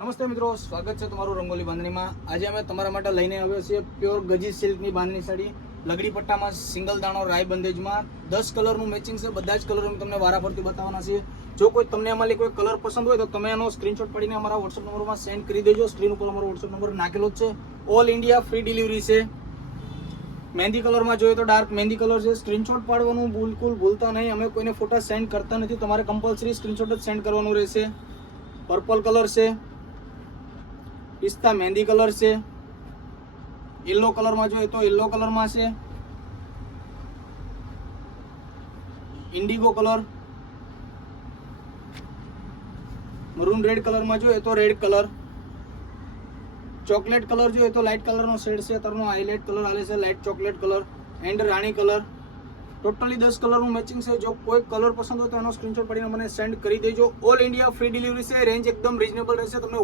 નમસ્તે મિત્રો, સ્વાગત છે તમારું રંગોલી બાંધણીમાં। આજે અમે તમારા માટે લઈને આવ્યા છીએ પ્યોર ગજી સિલ્કની બાંધણી સાડી, લગડી પટ્ટામાં, સિંગલ દાણો રાય બંદેજમાં 10 કલરનું મેચિંગ છે। બધા જ કલર અમે તમને વારાફરતી બતાવવાના છે। જો કોઈ તમને આમાંથી કોઈ કલર પસંદ હોય તો તમે એનો સ્ક્રીનશોટ પાડીને અમારા વોટ્સઅપ નંબરમાં સેન્ડ કરી દેજો। સ્ક્રીન ઉપર અમારો વોટ્સઅપ નંબર નાખેલો જ છે। ઓલ ઇન્ડિયા ફ્રી ડિલિવરી છે। મહેંદી કલરમાં જોઈએ તો ડાર્ક મહેંદી કલર છે। સ્ક્રીનશોટ પાડવાનું બિલકુલ ભૂલતા નહીં, અમે કોઈને ફોટા સેન્ડ કરતા નથી, તમારે કમ્પલસરી સ્ક્રીનશોટ જ સેન્ડ કરવાનું રહેશે। પર્પલ કલર છે, પિસ્તા મહેંદી કલર છે, યલો કલરમાં જોઈએ તો યલો કલરમાં છે, ઇન્ડિગો કલર, મરૂન રેડ કલરમાં જોઈએ તો રેડ કલર, ચોકલેટ કલર જોઈએ તો લાઇટ કલરનો શેડ છે, અત્યારનો હાઇલાઇટ કલર આવે છે light chocolate colour, and Rani colour. Totally 10 કલરનું મેચિંગ છે। જો કોઈ કલર પસંદ હોય તો એનો સ્ક્રીનશોટ પાડીને મને સેન્ડ કરી દેજો। ઓલ ઇન્ડિયા ફ્રી ડિલિવરી છે। રેન્જ એકદમ રીઝનેબલ રહેશે। તમને